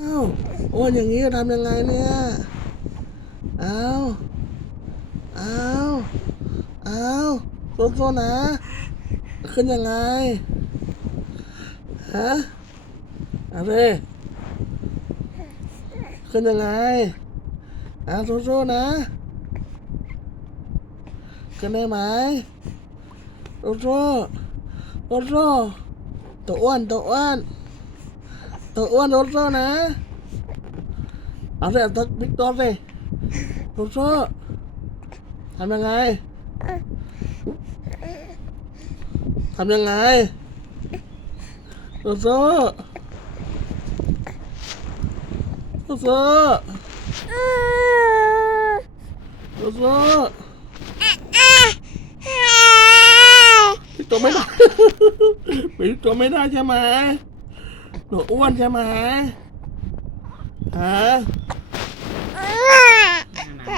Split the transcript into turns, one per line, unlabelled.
อ้าวอ้วนอย่างนี้ทำยังไงเนี่ยอ้าวอ้าวอ้าวโซๆนะ ขึ้นยังไงฮะอะไรขึ้นยังไงอะสู้ๆนะขึ้นได้ไหมสู้ๆสู้ๆตัวอ้วนตัวอ้วน ตัวอ้วนสู้ๆนะ เอาสิเอาตัวบิ๊กตัวสิสู้ๆทำยังไง ทำยังไงสู้สู้สู้สู้สู้สู้พี่ตัวไม่ได้พี่ตัวไม่ได้ใช่ไหม หนูอ้วนใช่ไหมฮะ